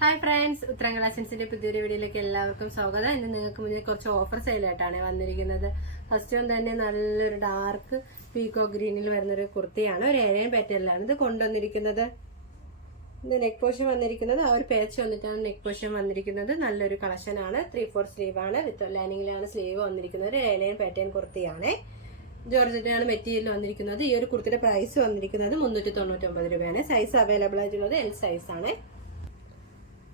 Hi friends, ഉത്തരം കളക്ഷൻസിന്റെ പുതിയൊരു വീഡിയോയിലേക്ക് എല്ലാവർക്കും സ്വാഗതം. ഇന്ന് നിങ്ങൾക്ക് മുന്നിൽ കുറച്ച് ഓഫർ സെയിലായിട്ടാണ് വന്നിരിക്കുന്നത്. ഫസ്റ്റ് തന്നെ നല്ലൊരു ഡാർക്ക് പീക്കോ ഗ്രീനിൽ വരുന്നൊരു കുർത്തിയാണ്. ഒരു ഏഴയം പാറ്റേണിലാണ് ഇത് കൊണ്ടുവന്നിരിക്കുന്നത്. ഇത് നെക്ക് പോർഷൻ വന്നിരിക്കുന്നത് ആ ഒരു പേച്ച് വന്നിട്ടാണ് നെക്ക് പോർഷൻ വന്നിരിക്കുന്നത്. നല്ലൊരു കളക്ഷനാണ്. 3/4 സ്ലീവ് ആണ്. വിത്ത് ലൈനിങ്ങിലാണ് സ്ലീവ് വന്നിരിക്കുന്നത്. ഒരു ഏഴയം പാറ്റേൺ കുർത്തിയാണ്. ജോർജറ്റാണ് മെറ്റീരിയൽ വന്നിരിക്കുന്നത്. ഈ ഒരു കുർത്തിയുടെ പ്രൈസ് വന്നിരിക്കുന്നത് 399 രൂപയാണ്. സൈസ് അവൈലബിൾ ആയിട്ടുള്ളത് എൽ സൈസ് ആണ്.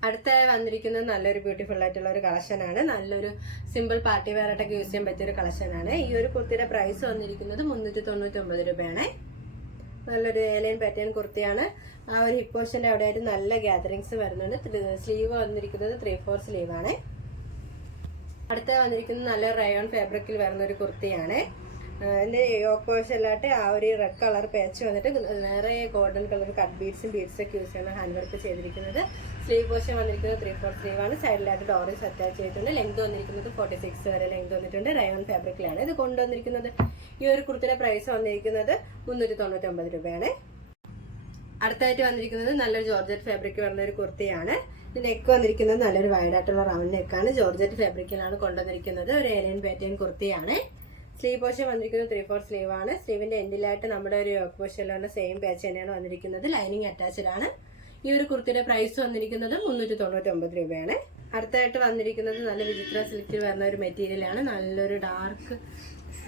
അടുത്തായി വന്നിരിക്കുന്നത് നല്ലൊരു ബ്യൂട്ടിഫുൾ ആയിട്ടുള്ള ഒരു കളക്ഷനാണ്. നല്ലൊരു സിമ്പിൾ പാർട്ടി വെയർ ആയിട്ടൊക്കെ യൂസ് ചെയ്യാൻ പറ്റിയ ഒരു കളക്ഷനാണ്. ഈ ഒരു കുർത്തിയുടെ പ്രൈസ് വന്നിരിക്കുന്നത് 399 രൂപയാണ്. നല്ലൊരു ഏലൈൻ പാറ്റേൺ കുർത്തിയാണ്. ആ ഒരു ഹിപ്പ് പോർഷന്റെ അവിടെ ആയിട്ട് നല്ല ഗ്യാദറിങ്സ് വരുന്നുണ്ട്. സ്ലീവ് വന്നിരിക്കുന്നത് 3/4 സ്ലീവ് ആണ്. അടുത്തായി വന്നിരിക്കുന്നത് നല്ല റയോൺ ഫാബ്രിക്കിൽ വരുന്ന ഒരു കുർത്തിയാണ്. അതിന്റെ യോക്ക് പോർഷനിലായിട്ട് ആ ഒരു റെഡ് കളർ പാച്ച് വന്നിട്ട് നേരെ ഗോൾഡൻ കളർ കട്ട് ബീഡ്സും ഒക്കെ യൂസ് ചെയ്യുന്ന ഹാൻഡ് വർക്ക് ചെയ്തിരിക്കുന്നത്. സ്ലീവ് പോർഷൻ വന്നിരിക്കുന്നത് 3/4 സ്ലീവ് ആണ്. സൈഡിലായിട്ട് ഡോറീസ് അറ്റാച്ച് ചെയ്തിട്ടുണ്ട്. ലെങ്ത് വന്നിരിക്കുന്നത് 46 വരെ ലെങ്ത് വന്നിട്ടുണ്ട്. റയോൺ ഫാബ്രിക്കിലാണ് ഇത് കൊണ്ടുവന്നിരിക്കുന്നത്. ഈ ഒരു കുർത്തിയുടെ പ്രൈസ് വന്നിരിക്കുന്നത് 399 രൂപയാണ്. അടുത്തായിട്ട് വന്നിരിക്കുന്നത് നല്ലൊരു ജോർജറ്റ് ഫാബ്രിക് വരുന്ന ഒരു കുർത്തിയാണ്. ഇത് നെക്ക് വന്നിരിക്കുന്നത് നല്ലൊരു വൈഡായിട്ടുള്ള റൗണ്ട് നെക്കാണ്. ജോർജറ്റ് ഫാബ്രിക്കിലാണ് കൊണ്ടുവന്നിരിക്കുന്നത്. ഒരു ഏലിയൻ പാറ്റേൺ കുർത്തിയാണ്. സ്ലീവ് പോർഷൻ വന്നിരിക്കുന്നത് 3/4 സ്ലീവ് ആണ്. സ്ലീവിന്റെ എൻഡിലായിട്ട് നമ്മുടെ ഒരു യോക്ക് പോർഷനിലുള്ള സെയിം പാച്ച് തന്നെയാണ് വന്നിരിക്കുന്നത്. ലൈനിങ് അറ്റാച്ച്ഡ് ആണ്. ഈ ഒരു കുർത്തിയുടെ പ്രൈസ് വന്നിരിക്കുന്നത് 399 രൂപയാണ്. അടുത്തായിട്ട് വന്നിരിക്കുന്നത് നല്ല വിചിത്ര സിൽക്കിൽ വരുന്ന ഒരു മെറ്റീരിയലാണ്. നല്ലൊരു ഡാർക്ക്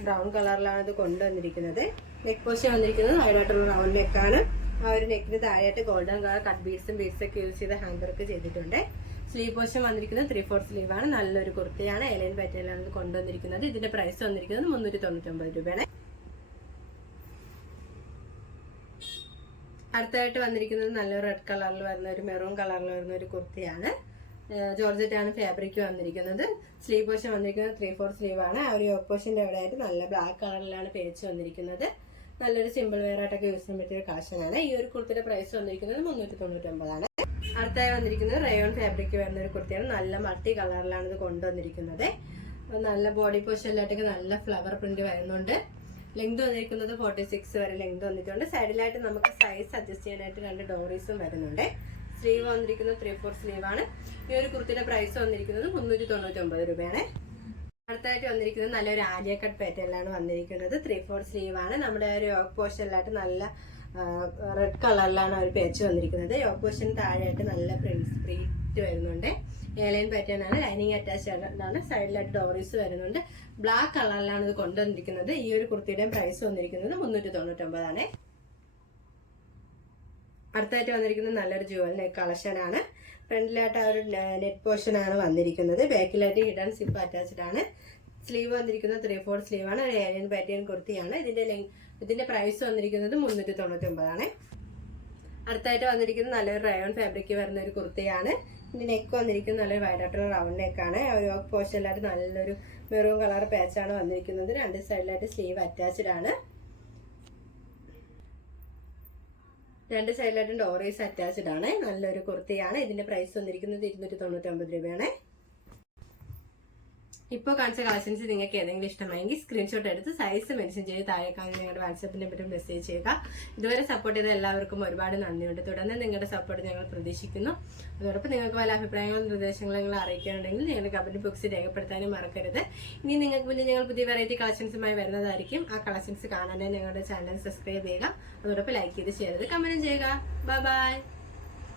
ബ്രൗൺ കളറിലാണ് ഇത് കൊണ്ടുവന്നിരിക്കുന്നത്. നെക്ക് പോർഷൻ വന്നിരിക്കുന്നത് വൈഡായിട്ടുള്ള റൗണ്ട് നെക്കാണ്. ആ ഒരു നെക്കിന് താഴെയായിട്ട് ഗോൾഡൻ കളർ കട്ട് ബീഡ്സും ഒക്കെ യൂസ് ചെയ്ത് ഹാൻഡ് വർക്ക് ചെയ്തിട്ടുണ്ട്. സ്ലീവ് പോർഷൻ വന്നിരിക്കുന്നത് 3/4 സ്ലീവ് ആണ്. നല്ലൊരു കുർത്തിയാണ്. ഏലൈൻ പാറ്റേണിലാണ് ഇത് കൊണ്ടുവന്നിരിക്കുന്നത്. ഇതിന്റെ പ്രൈസ് വന്നിരിക്കുന്നത് 399 രൂപയാണ്. അടുത്തായിട്ട് വന്നിരിക്കുന്നത് നല്ലൊരു റെഡ് കളറിൽ വരുന്ന ഒരു മെറൂൺ കളറിൽ വരുന്ന ഒരു കുർത്തിയാണ്. ജോർജറ്റ് ആണ് ഫാബ്രിക് വന്നിരിക്കുന്നത്. സ്ലീവ് പോർഷൻ വന്നിരിക്കുന്നത് 3/4 സ്ലീവ് ആണ്. ആ ഒരു യോക്ക് പോർഷന്റെ അവിടെ ആയിട്ട് നല്ല ബ്ലാക്ക് കളറിലാണ് പേച്ച് വന്നിരിക്കുന്നത്. നല്ലൊരു സിമ്പിൾ വെയർ ആയിട്ടൊക്കെ യൂസ് ചെയ്യാൻ പറ്റിയ ഒരു കളക്ഷനാണ്. ഈ ഒരു കുർത്തിയുടെ പ്രൈസ് വന്നിരിക്കുന്നത് 399 ആണ്. അടുത്തായി വന്നിരിക്കുന്നത് റയോൺ ഫാബ്രിക് വരുന്ന ഒരു കുർത്തിയാണ്. നല്ല മൾട്ടി കളറിലാണ് ഇത് കൊണ്ടുവന്നിരിക്കുന്നത്. നല്ല ബോഡി പോർഷനിലായിട്ടൊക്കെ നല്ല ഫ്ലവർ പ്രിന്റ് വരുന്നുണ്ട്. ലെങ്ത് വന്നിരിക്കുന്നത് 46 വരെ ലെങ്ത് വന്നിട്ടുണ്ട്. സൈഡിലായിട്ട് നമുക്ക് സൈസ് അഡ്ജസ്റ്റ് ചെയ്യാനായിട്ട് 2 ഡോറീസും വരുന്നുണ്ട്. സ്ലീവ് വന്നിരിക്കുന്നത് 3/4 സ്ലീവ് ആണ്. ഈ ഒരു കുർത്തിയുടെ പ്രൈസ് വന്നിരിക്കുന്നത് 399 രൂപയാണ്. അടുത്തായിട്ട് വന്നിരിക്കുന്നത് നല്ലൊരു ആലിയ കട്ട് പാറ്റേണിലാണ് വന്നിരിക്കുന്നത്. 3/4 സ്ലീവ് ആണ്. നമ്മുടെ ഒരു യോക്ക് പോർഷനിലായിട്ട് നല്ല റെഡ് കളറിലാണ് ഒരു പേച്ച് വന്നിരിക്കുന്നത്. യോക്ക് പോർഷൻ താഴെയായിട്ട് നല്ല പ്രിന്റ് വരുന്നുണ്ട്. ഏലൈൻ പാറ്റേൺ ആണ്. ലൈനിങ് അറ്റാച്ച്ഡ് ആണ്. സൈഡിലായിട്ട് ഡോറീസ് വരുന്നുണ്ട്. ബ്ലാക്ക് കളറിലാണ് ഇത് കൊണ്ടുവന്നിരിക്കുന്നത്. ഈ ഒരു കുർത്തിയുടെ പ്രൈസ് വന്നിരിക്കുന്നത് 399 ആണ്. അടുത്തായിട്ട് വന്നിരിക്കുന്നത് നല്ലൊരു ജുവൽ നെക്ക് കളക്ഷൻ ആണ്. ഫ്രണ്ടിലായിട്ട് ആ ഒരു നെറ്റ് പോർഷൻ ആണ് വന്നിരിക്കുന്നത്. ബാക്കിലായിട്ട് ഹിഡൻ സിപ്പ് അറ്റാച്ച്ഡ് ആണ്. സ്ലീവ് വന്നിരിക്കുന്നത് 3/4 സ്ലീവ് ആണ്. ഒരു ഏലിയൻ പാറ്റേൺ കുർത്തിയാണ്. ഇതിന്റെ പ്രൈസ് വന്നിരിക്കുന്നത് 399 ആണ്. അടുത്തായിട്ട് വന്നിരിക്കുന്നത് നല്ലൊരു റയോൺ ഫാബ്രിക് വരുന്ന ഒരു കുർത്തിയാണ്. ഇതിന്റെ നെക്ക് വന്നിരിക്കുന്നത് നല്ലൊരു വൈഡായിട്ടുള്ള റൗണ്ട് നെക്കാണ്. ഒരു യോക്ക് പോർഷനിലായിട്ട് നല്ലൊരു മെറൂൺ കളർ പാച്ചാണ് വന്നിരിക്കുന്നത്. 2 സൈഡിലായിട്ട് സ്ലീവ് അറ്റാച്ച്ഡ് ആണ്. 2 സൈഡിലായിട്ടും ഡോറീസ് അറ്റാച്ച്ഡ് ആണ്. നല്ലൊരു കുർത്തിയാണ്. ഇതിന്റെ പ്രൈസ് വന്നിരിക്കുന്നത് 299 രൂപയാണ്. ഇപ്പോൾ കാണിച്ച കളക്ഷൻസ് നിങ്ങൾക്ക് ഏതെങ്കിലും ഇഷ്ടമായെങ്കിൽ സ്ക്രീൻഷോട്ട് എടുത്ത് സൈസ് മെൻഷൻ ചെയ്ത് താഴെ കാണുന്ന നിങ്ങളുടെ വാട്സാപ്പിന്റെ പറ്റും മെസ്സേജ് ചെയ്യുക. ഇതുവരെ സപ്പോർട്ട് ചെയ്ത എല്ലാവർക്കും ഒരുപാട് നന്ദിയുണ്ട്. തുടർന്ന് നിങ്ങളുടെ സപ്പോർട്ട് ഞങ്ങൾ പ്രതീക്ഷിക്കുന്നു. അതോടൊപ്പം നിങ്ങൾക്ക് വല്ല അഭിപ്രായങ്ങളും നിർദ്ദേശങ്ങളും നിങ്ങൾ അറിയിക്കുകയാണെങ്കിൽ നിങ്ങളുടെ കമന്റ് ബോക്സിൽ രേഖപ്പെടുത്താനും മറക്കരുത്. ഇനി നിങ്ങൾക്ക് മുന്നിൽ ഞങ്ങൾ പുതിയ വെറൈറ്റി കളക്ഷൻസുമായി വരുന്നതായിരിക്കും. ആ കളക്ഷൻസ് കാണാനായി ഞങ്ങളുടെ ചാനൽ സബ്സ്ക്രൈബ് ചെയ്യുക. അതോടൊപ്പം ലൈക്ക് ചെയ്ത് ഷെയർ ചെയ്ത് കമന്റ് ചെയ്യുക. Bye bye.